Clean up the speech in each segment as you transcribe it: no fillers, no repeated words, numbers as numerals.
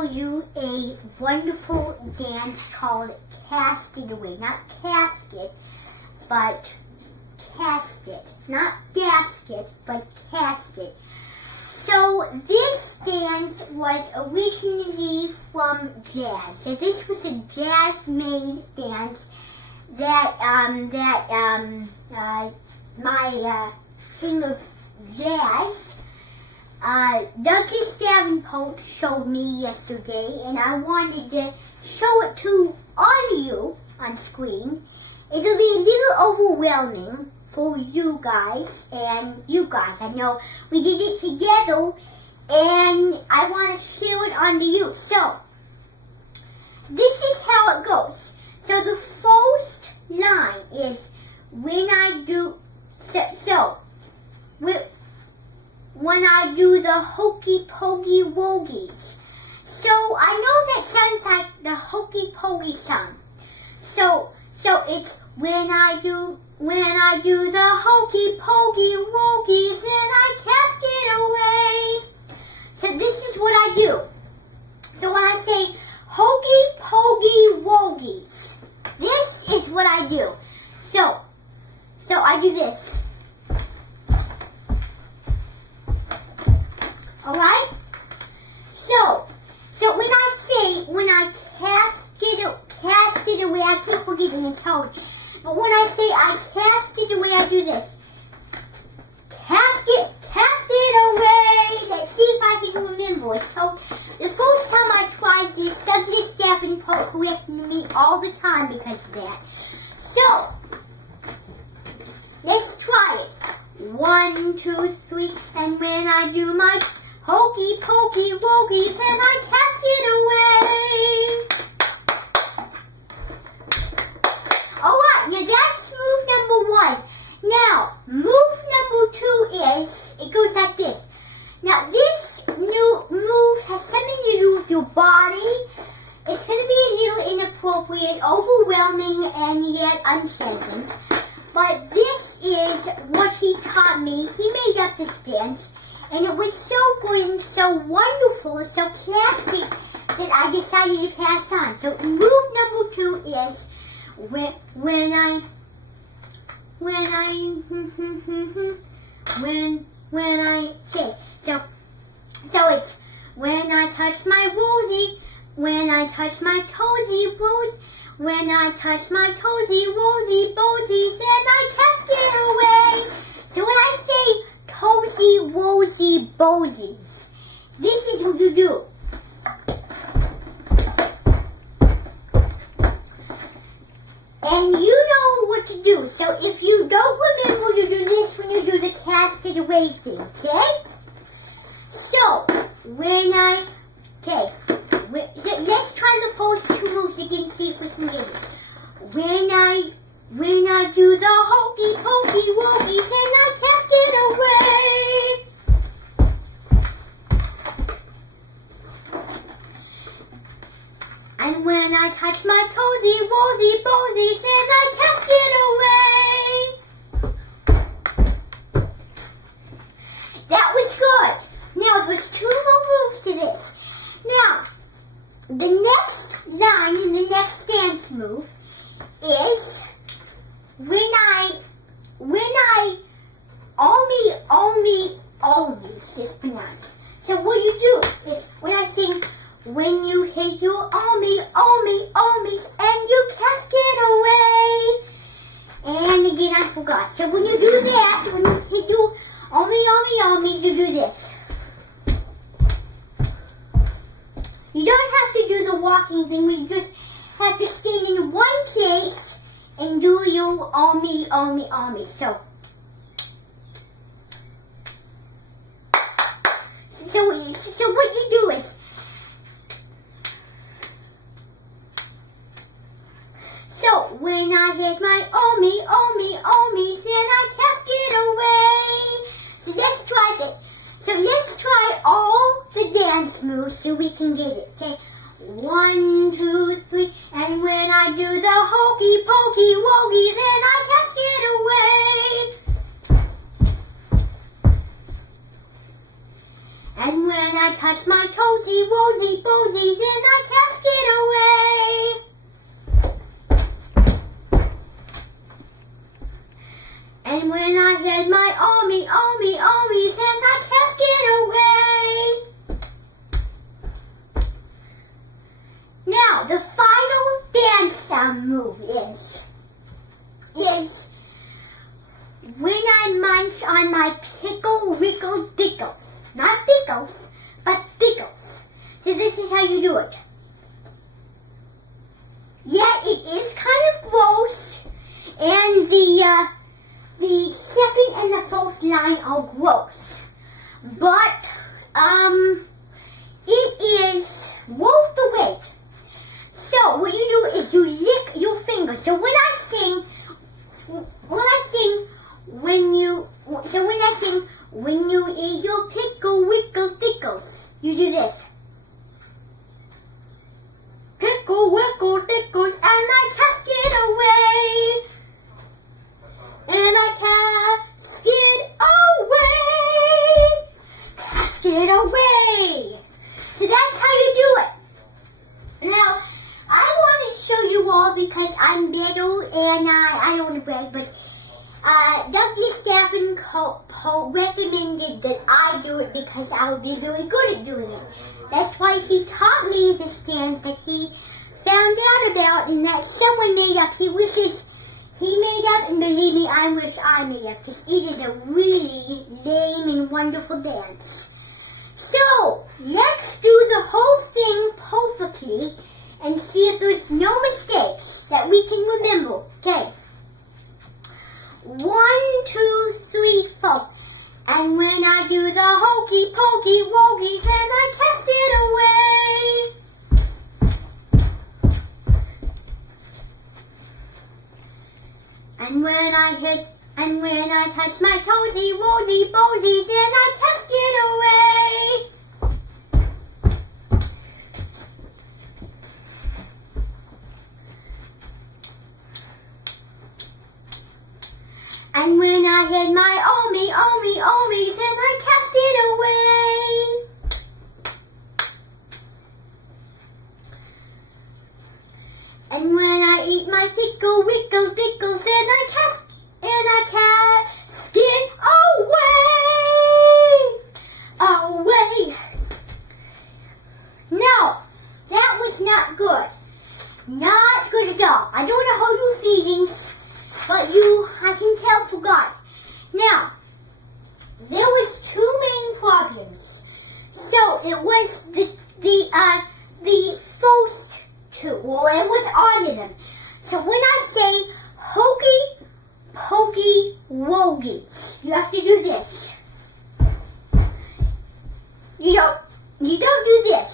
show you a wonderful dance called Casket Away. Not casket, but casket. Not gasket, but casket. So this dance was originally from jazz. So this was a jazz-made dance that my king of jazz, Douglas Davenport, showed me yesterday, and I wanted to show it to all of you on screen. It'll be a little overwhelming for you guys and you guys. I know we did it together, and I want to share it on to you. So this is how it goes. So the first line is when I do when I do the hokey pokey wogies. So I know that sounds like the hokey pokey song. So it's when I do the hokey pokey wogies, and I cast it away. So this is what I do. So when I say hokey pokey wogies, this is what I do. So I do this. Alright? So when I cast it away, I keep forgetting the tone. But when I say I cast it away, I do this. Cast it away. Let's see if I can remember it. So the first time I tried this, Douglas Davenport corrected me all the time because of that. So let's try it. 1, 2, 3, and when I do my hokey pokey wogies, and I cast it away. Alright, now that's move number 1. Now, move number 2 is, it goes like this. Now this new move has something to do with your body. It's going to be a little inappropriate, overwhelming, and yet unpleasant. But this is what he taught me. He made up this dance, and it was so good and so wonderful, so classic, that I decided to pass on. So move number 2 is when I say. So it's when I touch my woozy, when I touch my toesy woos, when I touch my toesy woosy boosies, and I cast it away. So when I say toesy woosy boosies, this is what you do. And you know what to do. So if you don't remember to do this when you do the cast it away thing, okay? So let's try the first 2 moves again, see if we can get it. When I do the hokey pokey wogies, and I cast it away. And when I touch my toesy woesy boesies, and I cast it away. That was good. Now there's 2 more moves to this. Now, the next line in the next dance move is when I always is pronounced. So what you do is when I sing, when you hit your almies, and you cast it away. And again, I forgot. So when you do that, when you hit your almies, you do this. You don't have to do the walking thing. We just have to stand in one place and do your almy. So what you do is, so when I hit my almies, then I cast it away. So let's try this. So let's try all the dance moves so we can get it, okay? 1, 2, 3, and when I do the hokey pokey wogie, then I cast it away. And And when I touch my toesy, woesy, boesy, then I cast it away. And when I had my army, then I cast it away. Now, the final dance sound move is when I munch on my pickle, wickle, dickle. Not pickles, but pickles. So this is how you do it. Yeah, it is kind of gross, and the second and the fourth line are gross. But, it is worth the wait. So, what you do is you lick your fingers. So when I sing, when you eat your pickle, wickle, tickles, you do this. Pickle, wickle, tickles, and I cast it away. And I cast it away. Cast it away. So that's how you do it. Now, I want to show you all because I'm little and I don't want to brag, but Dr. Stephen Cole recommended that I do it because I would be really good at doing it. That's why he taught me the stance that he found out about and that someone made up. He made up, and believe me, I wish I made up, because it is a really lame and wonderful dance. So, let's do the whole thing perfectly and see if there's no mistakes that we can remember. Okay. 1, 2, 3, 4. And when I do the hokey pokey wokey, then I cast it away. And when I touch my toesy, woesy, boesy, then I cast it away. And when I had my army, then I cast it away. And when I eat my pickle, wickle, pickle, then I cast it away. No, that was not good. Not good at all. I don't know how your feelings, but I can tell, forgot. Now, there was 2 main problems. So it was the first 2. Well, it was odd in them. So when I say hokey pokey wokey, you have to do this. You don't do this.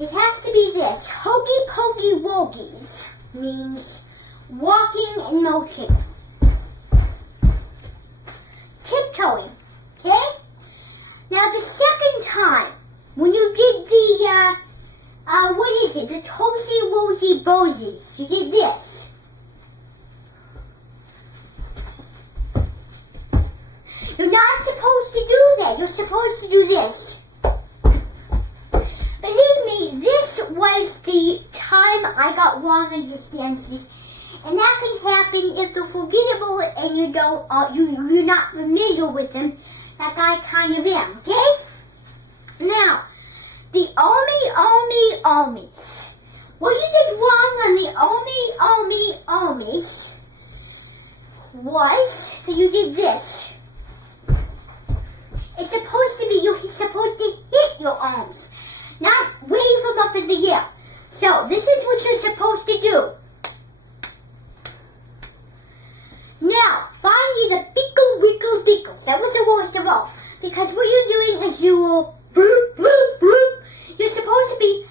It has to be this. Hokey pokey wokies means walking and motion. Tiptoeing. Okay? Now the second time, when you did the, the toesy woesy boesies, you did this. You're not supposed to do that. You're supposed to do this. Believe me, this was the time I got wrong in the stances, and that can happen if they're forgettable and you're not familiar with them, like I kind of am. Okay? Now, the army. What you did wrong on the army was that you did this. It's supposed to be, you're supposed to hit your arms, not wave them up in the air. So, this is what you're supposed to do. Now, finally, the pickle, wickle, dickle. That was the worst of all. Because what you're doing is you will bloop, bloop, bloop. You're supposed to be...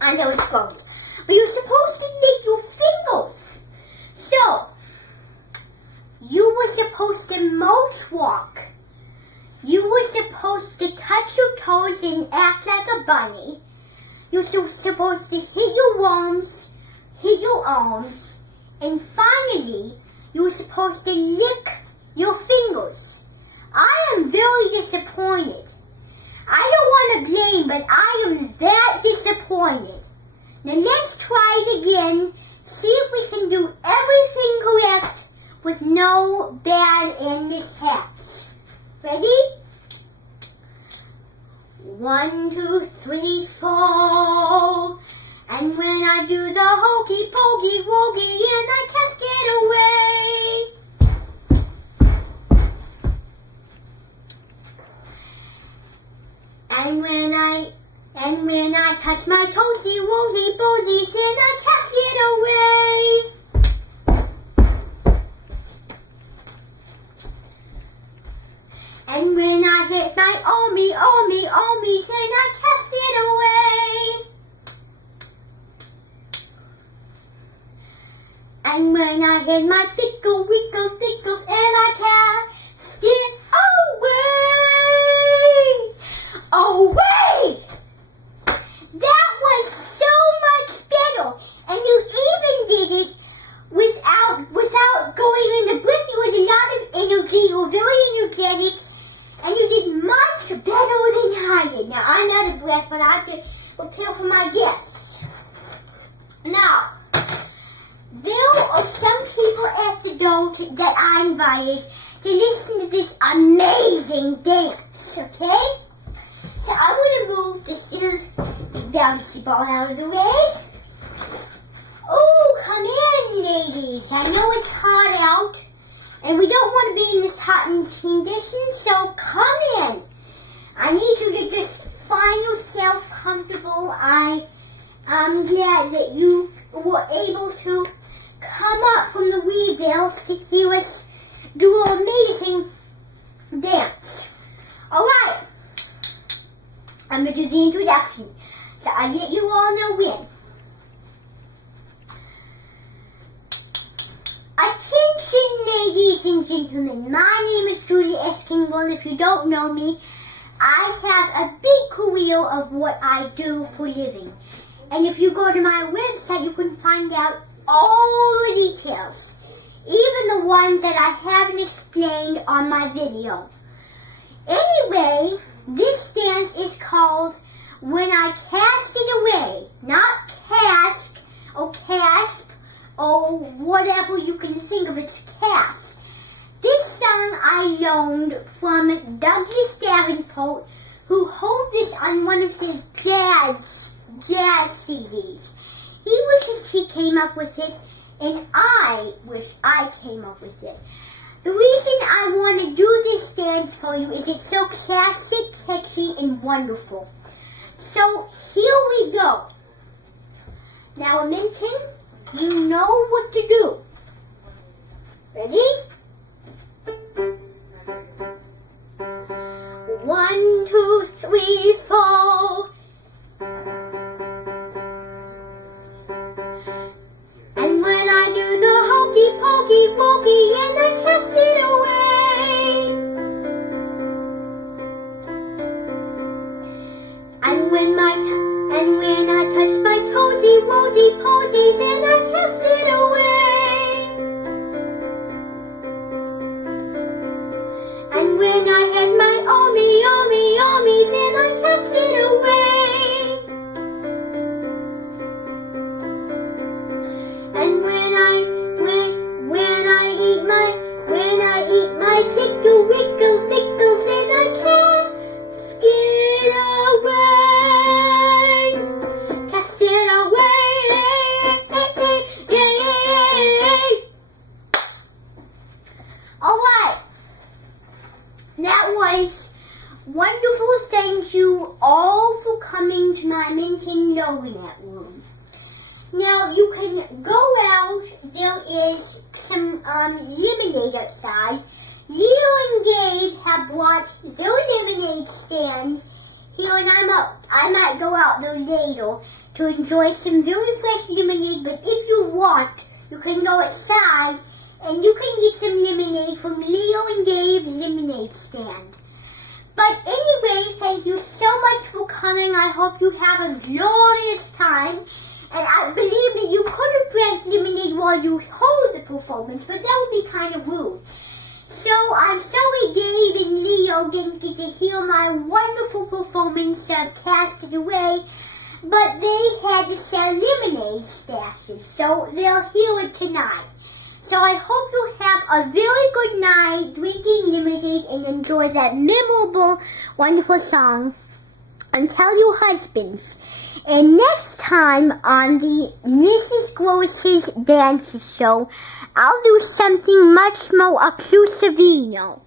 I know it's gross. But you're supposed to lick your fingers. So, you were supposed to mouth walk. You were supposed to touch your toes and act like a bunny. You're supposed to hit your arms, and activity, you're supposed to lick your fingers. I am very disappointed. I don't want to blame, but I am that disappointed. Now let's try it again. See if we can do everything correct with no bad and mishaps. Ready? 1, 2, 3, 4. And when I do the hokey pokey wokey and I can't get away. And when I touch my toesy woesy boesies and I can't get away. And when I hit my oh me, then I can't get away. And when I hit my pickle, wickle, pickle, and I can't get away. Away! That was so much better. And you even did it without going into breath. You had a lot of energy. You were very energetic. And you did much better than I did. Now, I'm out of breath, but I have to prepare for my guests. Now, there are some people at the door that I invited to listen to this amazing dance, okay? So I'm going to move this little bouncy ball out of the way. Oh, come in, ladies. I know it's hot out, and we don't want to be in this hot condition, so come in. I need you to just find yourself comfortable. I'm glad that you were able to come up from the wheelbarrow to hear us do an amazing dance. Alright, I'm going to do the introduction, so I let you all know when. Attention, ladies and gentlemen, my name is Julie S. Kimball. If you don't know me, I have a big career of what I do for a living. And if you go to my website, you can find out all the details, even the ones that I haven't explained on my video. Anyway, this dance is called When I Cast It Away, not cask or casp or whatever you can think of, it's cast. This song I loaned from Douglas Davenport, who holds this on one of his jazz CDs. He wishes he came up with it, and I wish I came up with it. The reason I want to do this dance for you is it's so classic, catchy, and wonderful. So here we go. Now, Minton, you know what to do. Ready? 1, 2, 3, 4. And when I do the hokey pokey wokey and I cast it away. And when I touch my toesy woesy posy, then I cast it away. And when I had my oh me, then I cast it away. And when I eat my pickle, wickle, pickles, then I can't get away. Cast it away. Alright. That was wonderful. Thank you all for coming to my Minton Novenet room. Now, you can go out. There is some lemonade outside. Leo and Gabe have brought their lemonade stand here, and I might go out there later to enjoy some very fresh lemonade, but if you want, you can go outside and you can get some lemonade from Leo and Gabe's lemonade stand. But anyway, thank you so much for coming. I hope you have a glorious time. And I believe that you could have drank lemonade while you hold the performance, but that would be kind of rude. So I'm sorry Dave and Leo didn't get to hear my wonderful performance of Cast It Away, but they had to sell lemonade stashes, so they'll hear it tonight. So I hope you have a very good night drinking lemonade and enjoy that memorable, wonderful song. And tell your husbands. And next time on the Mrs. Gross's Dance Show, I'll do something much more accusavino.